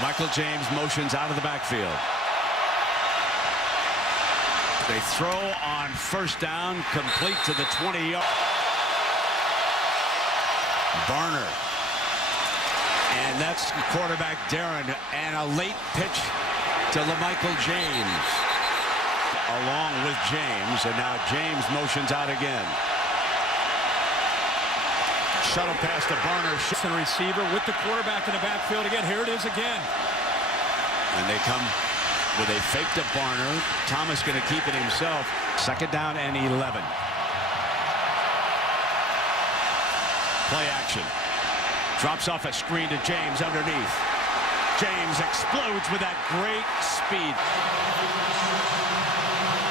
Michael James motions out of the backfield. They throw on first down, complete to the 20-yard. Barner. And that's quarterback Darren. And a late pitch to Michael James. Along with James. And now James motions out again. Shuttle pass to Barner. And receiver with the quarterback in the backfield again. Here it is again. And they come with a fake to Barner. Thomas going to keep it himself. Second down and 11. Play action. Drops off a screen to James underneath. James explodes with that great speed.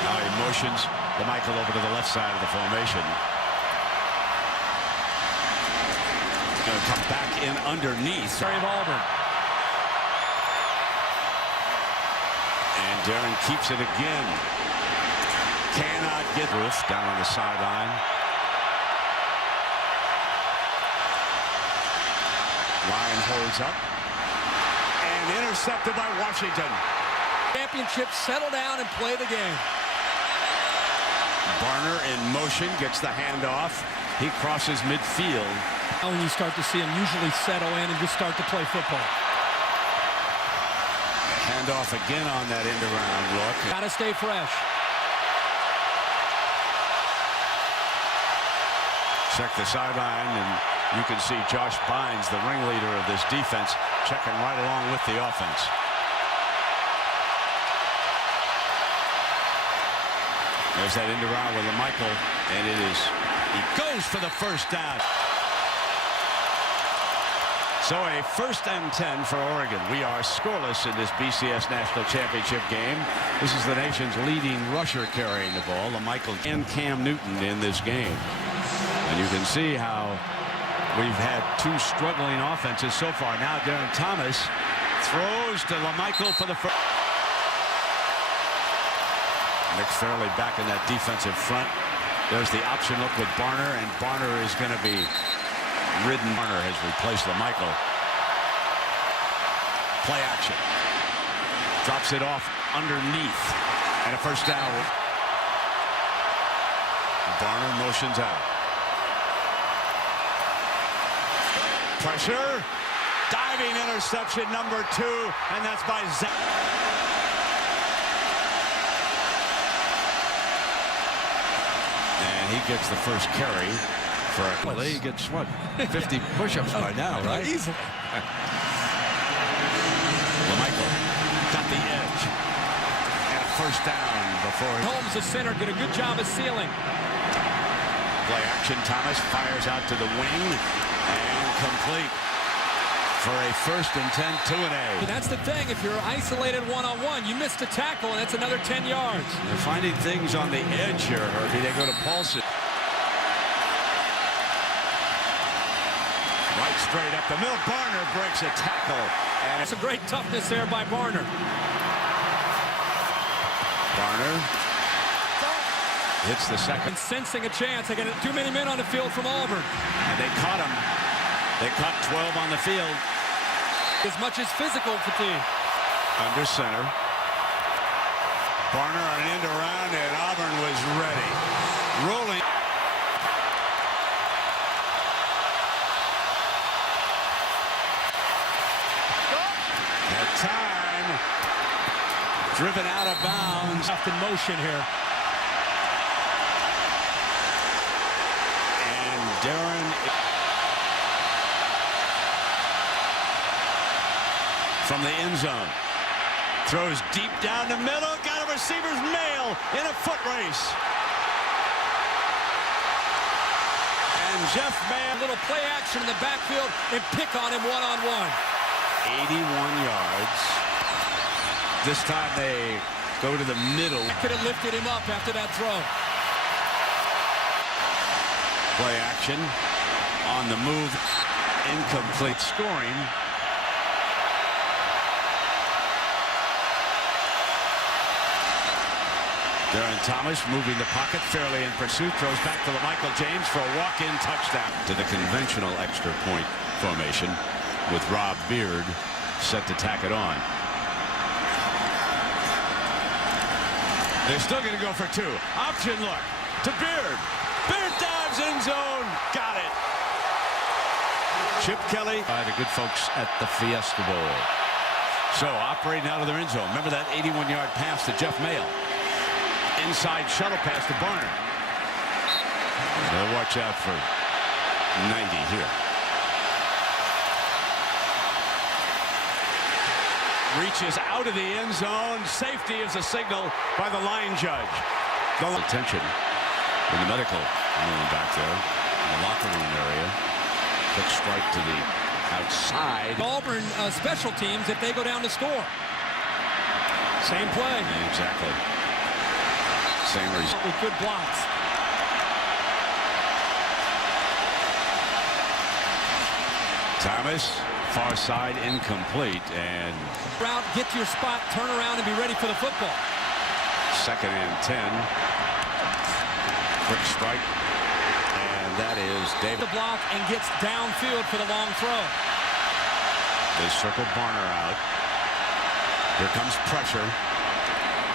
Now he motions Michael over to the left side of the formation. He's going to come back in underneath. Of Auburn. And Darren keeps it again. Cannot get Roof down on the sideline. Ryan holds up. And intercepted by Washington. Championship, settle down and play the game. Barner in motion, gets the handoff. He crosses midfield. When you start to see him usually settle in and just start to play football. Handoff again on that end around look. Got to stay fresh. Check the sideline, and you can see Josh Bynes, the ringleader of this defense, checking right along with the offense. There's that end around with Michael, and he goes for the first down. So a 1st and 10 for Oregon. We are scoreless in this BCS National Championship game. This is the nation's leading rusher carrying the ball, Michael and Cam Newton in this game. And you can see how we've had two struggling offenses so far. Now Darren Thomas throws to Michael for the first. McFarley back in that defensive front. There's the option look with Barner, and Barner is going to be ridden. Barner has replaced Michael. Play action. Drops it off underneath. And a first down. Barner motions out. Pressure. Diving interception number 2. And that's by Zach. And he gets the first carry. Well, he gets, what, 50 push-ups by now, right? Easily. Michael got the edge. And a first down before. Holmes, the center, did a good job of sealing. Play action. Thomas fires out to the wing. And complete for a 1st and 10, 2-and-A. But that's the thing. If you're isolated one-on-one, you missed a tackle, and that's another 10 yards. They're finding things on the edge here, Herbie. They go to Paulson. Right straight up the middle. Barner breaks a tackle. And some great toughness there by Barner. Barner hits the second. And sensing a chance. They got too many men on the field from Auburn. And they caught him. They caught 12 on the field. As much as physical fatigue. Under center. Barner on an end around, and Auburn was ready. Rolling. At time. Driven out of bounds. Off in motion here. And Darren. From the end zone. Throws deep down the middle. Got a receiver's mail in a foot race. And Jeff Mayo. A little play action in the backfield and pick on him one-on-one. 81 yards. This time they go to the middle. Could have lifted him up after that throw. Play action. On the move. Incomplete. Scoring. Darren Thomas moving the pocket, fairly in pursuit, throws back to Michael James for a walk-in touchdown. To the conventional extra point formation with Rob Beard set to tack it on. They're still going to go for two. Option look to Beard. Beard dives end zone. Got it. Chip Kelly by the good folks at the Fiesta Bowl. So operating out of their end zone. Remember that 81-yard pass to Jeff Mayle. Inside shuttle pass to Barner. They'll watch out for 90 here. Reaches out of the end zone. Safety is a signal by the line judge. Attention in the medical room back there, in the locker room area. Quick strike to the outside. Auburn special teams if they go down to score. Same play. Yeah, exactly. Same reason. With good blocks. Thomas, far side, incomplete, and route, get to your spot, turn around, and be ready for the football. 2nd and 10. Quick strike, and that is David. The block and gets downfield for the long throw. They circle Barner out. Here comes pressure.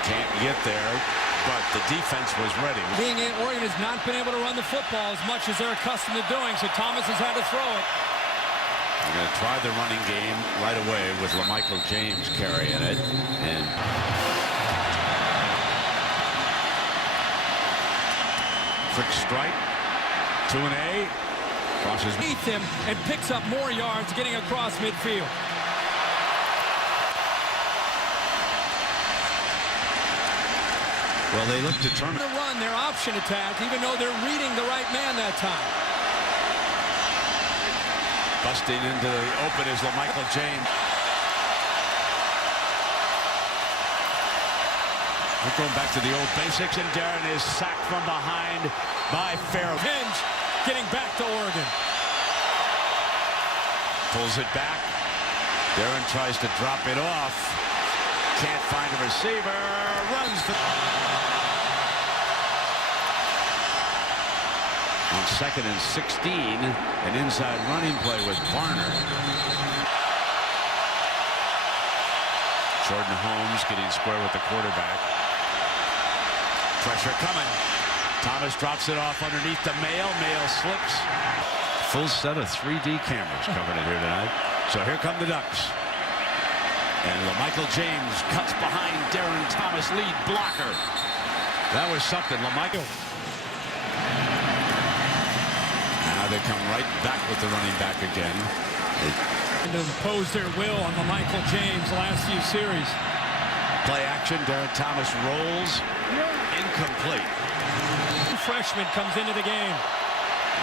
Can't get there, but the defense was ready. Being in Oregon has not been able to run the football as much as they're accustomed to doing, so Thomas has had to throw it. They're going to try the running game right away with LaMichael James carrying it. And quick strike. 2-A. Crosses Beats him and picks up more yards getting across midfield. Well, they look determined to run their option attack, even though they're reading the right man that time. Busting into the open is LaMichael James. We're going back to the old basics, and Darren is sacked from behind by Farrell. Hinge getting back to Oregon. Pulls it back. Darren tries to drop it off. Can't find a receiver. Runs for... On 2nd and 16, an inside running play with Barner. Jordan Holmes getting square with the quarterback. Pressure coming. Thomas drops it off underneath the Mayle. Mayle slips. Full set of 3D cameras covering it here tonight. So here come the Ducks. And LaMichael James cuts behind Darren Thomas, lead blocker. That was something. LaMichael. Now they come right back with the running back again. And impose their will on LaMichael James the last few series. Play action. Darren Thomas rolls. Incomplete. Freshman comes into the game.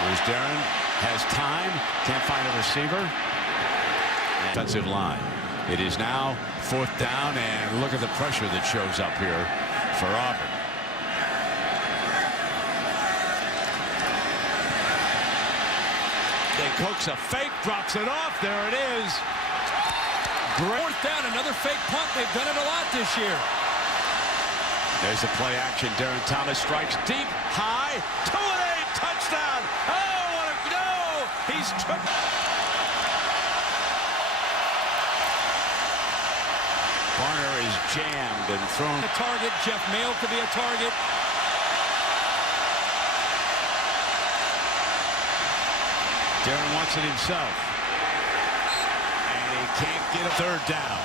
Here's Darren. Has time. Can't find a receiver. Defensive line. It is now 4th down, and look at the pressure that shows up here for Auburn. They coax a fake, drops it off. There it is. Great. 4th down, another fake punt. They've done it a lot this year. There's the play action. Darren Thomas strikes deep, high, 2-A, touchdown. Oh, what a no! He's Barner is jammed and thrown. A target. Jeff Mayle could be a target. Darren wants it himself. And he can't get a 3rd down.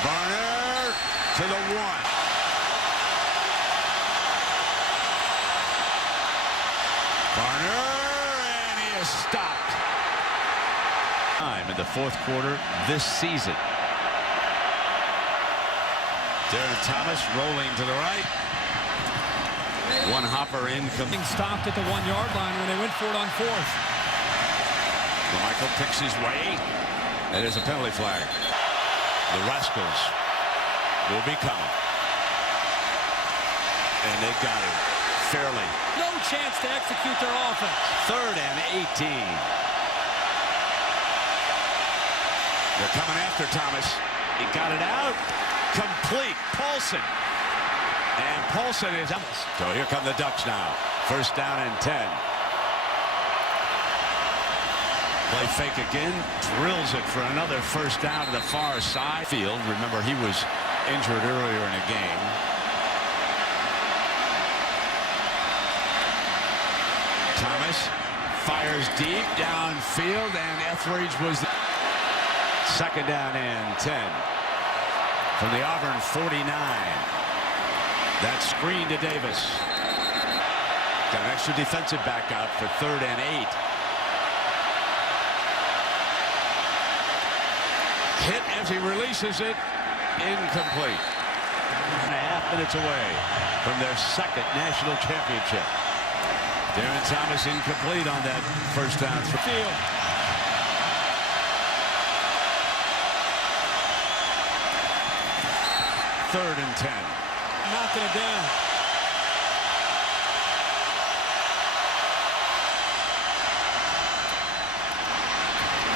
Barner to the 1. Barner, and he is stopped. Time in the 4th quarter this season. Darren Thomas rolling to the right. One hopper in. Stopped at the 1-yard line when they went for it on 4th. LaMichael picks his way. That is a penalty flag. The Rascals will be coming. And they got him fairly. No chance to execute their offense. 3rd and 18. They're coming after Thomas. He got it out. Complete. Paulson. And Paulson is up. So here come the Ducks now. 1st down and 10. Play fake again, drills it for another first down to the far side field. Remember, he was injured earlier in the game. Thomas fires deep downfield, and Etheridge was second down and 10 from the Auburn 49. That screen to Davis. Got an extra defensive back out for 3rd and 8. Hit as he releases it, incomplete. 1.5 minutes away from their second national championship. Darren Thomas incomplete on that first down for field. Third and 10. Knocking it down.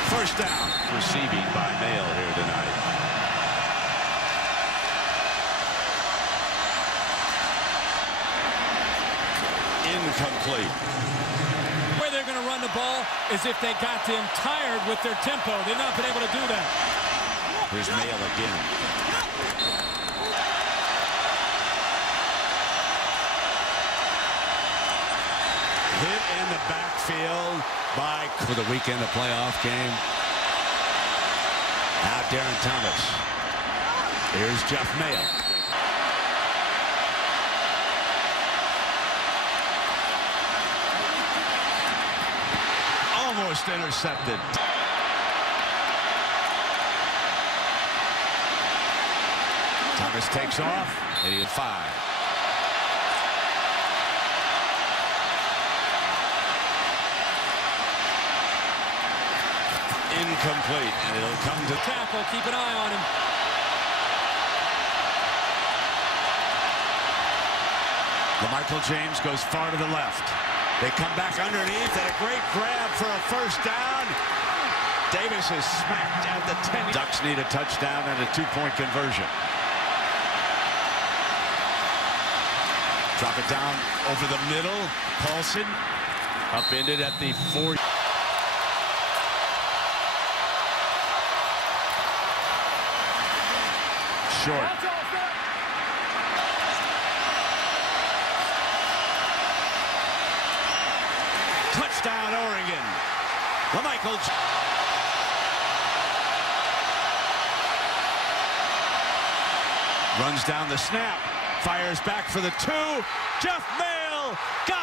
First down, receiving by Mail here tonight. Incomplete. The way they're going to run the ball is if they got them tired with their tempo. They've not been able to do that. Here's Mail again. Hit in the backfield by for the weekend, a playoff game. Now Darren Thomas. Here's Jeff Mail. Almost intercepted. Thomas takes off, and he had 5. Incomplete, and it'll come to tackle. Keep an eye on him. Michael James goes far to the left. They come back underneath, and a great grab for a first down. Davis is smacked at the 10. Ducks need a touchdown and a 2-point conversion. Drop it down over the middle. Paulson upended at the 4. Short. Touchdown, Oregon. Michael. Runs down the snap. Fires back for the 2. Jeff Mail got